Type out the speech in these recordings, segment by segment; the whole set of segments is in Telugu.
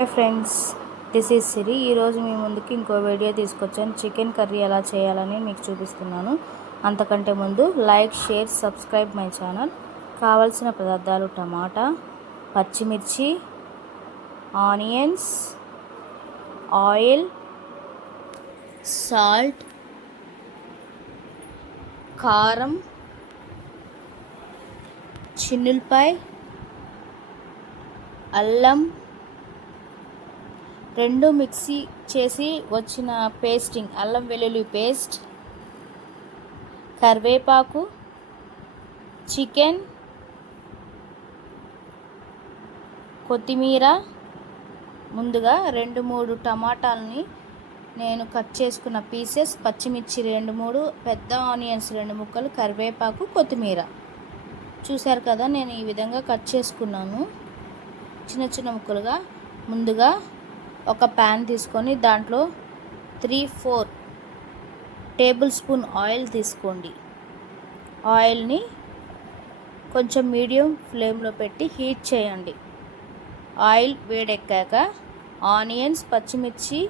Hi friends this is Siri ఈరోజు మీ ముందుకి ఇంకో వీడియో తీసుకొచ్చాను. చికెన్ కర్రీ ఎలా చేయాలని మీకు చూపిస్తున్నాను. అంతకంటే ముందు like share subscribe my channel కావలసిన పదార్థాలు టమాటా పచ్చిమిర్చి ఆనియన్స్ ఆయిల్ సాల్ట్ కారం చిన్నులపాయ అల్లం రెండు మిక్సీ చేసి వచ్చిన పేస్టింగ్ అల్లం వెల్లుల్లి పేస్ట్ కరివేపాకు చికెన్ కొత్తిమీర ముందుగా రెండు మూడు టమాటాలని నేను కట్ చేసుకున్న పీసెస్ పచ్చిమిర్చి రెండు మూడు పెద్ద ఆనియన్స్ రెండు ముక్కలు కరివేపాకు కొత్తిమీర. చూశారు కదా నేను ఈ విధంగా కట్ చేసుకున్నాను. చిన్న చిన్న ముక్కలుగా ముందుగా ఒక ప్యాన్ తీసుకొని దాంట్లో three four tablespoon oil తీసుకోండి ఆయిల్ని కొంచెం మీడియం ఫ్లేమ్లో పెట్టి హీట్ చేయండి. ఆయిల్ వేడెక్కాక ఆనియన్స్ పచ్చిమిర్చి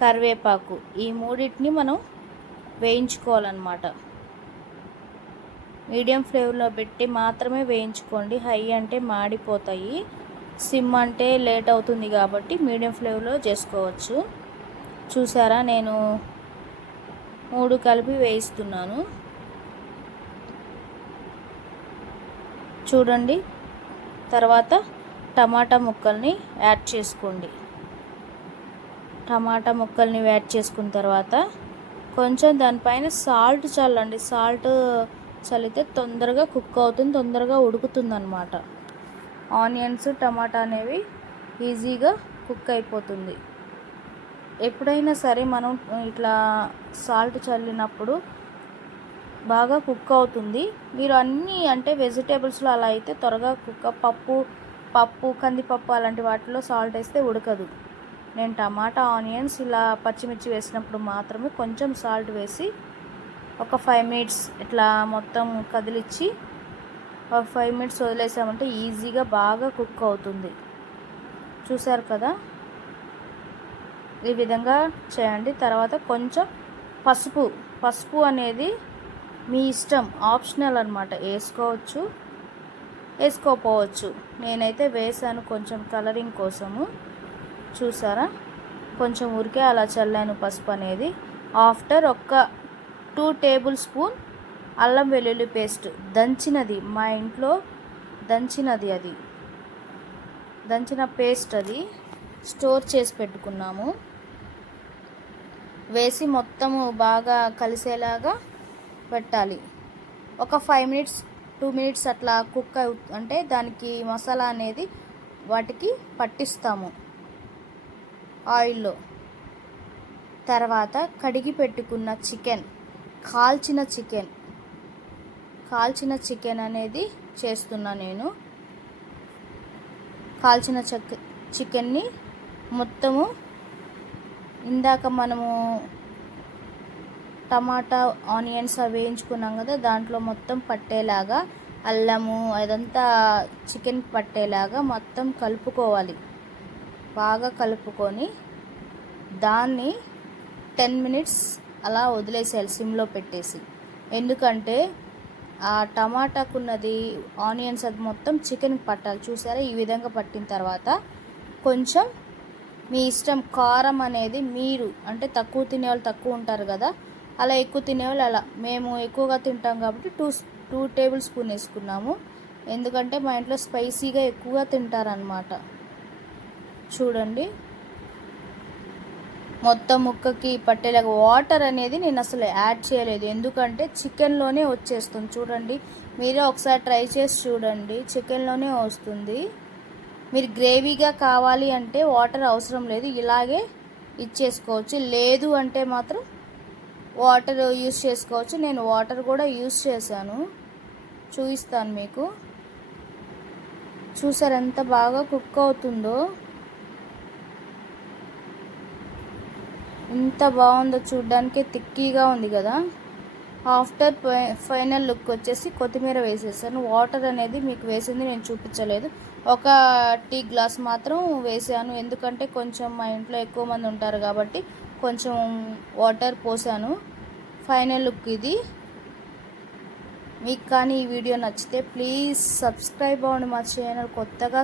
కరివేపాకు ఈ మూడింటిని మనం వేయించుకోవాలన్నమాట. మీడియం ఫ్లేమ్లో పెట్టి మాత్రమే వేయించుకోండి. హై అంటే మాడిపోతాయి. సిమ్ అంటే లేట్ అవుతుంది కాబట్టి మీడియం ఫ్లేమ్లో చేసుకోవచ్చు. చూసారా? నేను మూడు కలిపి వేయిస్తున్నాను. చూడండి. తర్వాత టమాటా ముక్కల్ని యాడ్ చేసుకోండి. టమాటా ముక్కల్ని యాడ్ చేసుకున్న తర్వాత కొంచెం దానిపైన సాల్ట్ చల్లండి. సాల్ట్ చల్లితే తొందరగా కుక్ అవుతుంది తొందరగా ఉడుకుతుంది అన్నమాట ఆనియన్స్ టమాటా అనేవి ఈజీగా కుక్ అయిపోతుంది. ఎప్పుడైనా సరే మనం ఇట్లా సాల్ట్ చల్లినప్పుడు బాగా కుక్ అవుతుంది. మీరు అన్నీ అంటే వెజిటేబుల్స్లో అలా అయితే త్వరగా కుక్క పప్పు పప్పు కందిపప్పు అలాంటి వాటిలో సాల్ట్ వేస్తే ఉడకదు. నేను టమాటా ఆనియన్స్ ఇలా పచ్చిమిర్చి వేసినప్పుడు మాత్రమే కొంచెం సాల్ట్ వేసి ఒక ఫైవ్ మినిట్స్ ఇట్లా మొత్తం కదిలిచ్చి ఫైవ్ మినిట్స్ వదిలేసామంటే ఈజీగా బాగా కుక్ అవుతుంది. చూసారు కదా? ఈ విధంగా చేయండి. తర్వాత కొంచెం పసుపు పసుపు అనేది మీ ఇష్టం ఆప్షనల్ అనమాట వేసుకోవచ్చు వేసుకోపోవచ్చు. నేనైతే వేసాను కొంచెం కలరింగ్ కోసము. చూసారా? కొంచెం ఊరికే అలా చల్లాను పసుపు అనేది. ఆఫ్టర్ ఒక్క టూ టేబుల్ స్పూన్ అల్లం వెల్లుల్లి పేస్ట్. దంచినది మా ఇంట్లో దంచినది అది. దంచిన పేస్ట్ అది స్టోర్ చేసి పెట్టుకున్నాము. వేసి మొత్తము బాగా కలిసేలాగా పెట్టాలి. ఒక ఫైవ్ మినిట్స్ టూ మినిట్స్ అట్లా కుక్ అంటే దానికి మసాలా అనేది వాటికి పట్టిస్తాము ఆయిల్లో. తర్వాత కడిగి పెట్టుకున్న చికెన్ కాల్చిన చికెన్. కాల్చిన చికెన్ అనేది చేస్తున్నా నేను. కాల్చిన చక్ చికెన్ని మొత్తము ఇందాక మనము టమాటా ఆనియన్స్ అవి వేయించుకున్నాం కదా దాంట్లో మొత్తం పట్టేలాగా అల్లము అదంతా చికెన్ పట్టేలాగా మొత్తం కలుపుకోవాలి. బాగా కలుపుకొని దాన్ని టెన్ మినిట్స్ అలా వదిలేసేయాలి సిమ్లో పెట్టేసి. ఎందుకంటే ఆ టమాటాకున్నది ఆనియన్స్ అది మొత్తం చికెన్కి పట్టాలి. చూసారా? ఈ విధంగా పట్టిన తర్వాత కొంచెం మీ ఇష్టం కారం అనేది మీరు అంటే తక్కువ తినేవాళ్ళు తక్కువ ఉంటారు కదా అలా ఎక్కువ తినేవాళ్ళు అలా. మేము ఎక్కువగా తింటాం కాబట్టి టూ టూ టేబుల్ స్పూన్ వేసుకున్నాము. ఎందుకంటే మా ఇంట్లో స్పైసీగా ఎక్కువగా తింటారనమాట చూడండి. మొత్తం ముక్కకి పట్టేలాగా వాటర్ అనేది నేను అసలు యాడ్ చేయలేదు. ఎందుకంటే చికెన్లోనే వచ్చేస్తుంది. చూడండి మీరే ఒకసారి ట్రై చేసి చూడండి. చికెన్లోనే వస్తుంది. మీరు గ్రేవీగా కావాలి అంటే వాటర్ అవసరం లేదు. ఇలాగే ఇచ్చేసుకోవచ్చు. లేదు అంటే మాత్రం వాటర్ యూస్ చేసుకోవచ్చు. నేను వాటర్ కూడా యూస్ చేశాను. చూపిస్తాను మీకు. చూసారు ఎంత బాగా కుక్ అవుతుందో. ఎంత బాగుందో చూడ్డానికి తిక్కీగా ఉంది కదా. ఆఫ్టర్ ఫైనల్ లుక్ వచ్చేసి కొత్తిమీర వేసేసాను. వాటర్ అనేది మీకు వేసింది నేను చూపించలేదు. ఒక టీ గ్లాస్ మాత్రం వేసాను. ఎందుకంటే కొంచెం మా ఇంట్లో ఎక్కువ మంది ఉంటారు కాబట్టి కొంచెం వాటర్ పోసాను. ఫైనల్ లుక్ ఇది. మీకు కానీ ఈ వీడియో నచ్చితే ప్లీజ్ సబ్స్క్రైబ్ అవ్వండి మా ఛానల్. కొత్తగా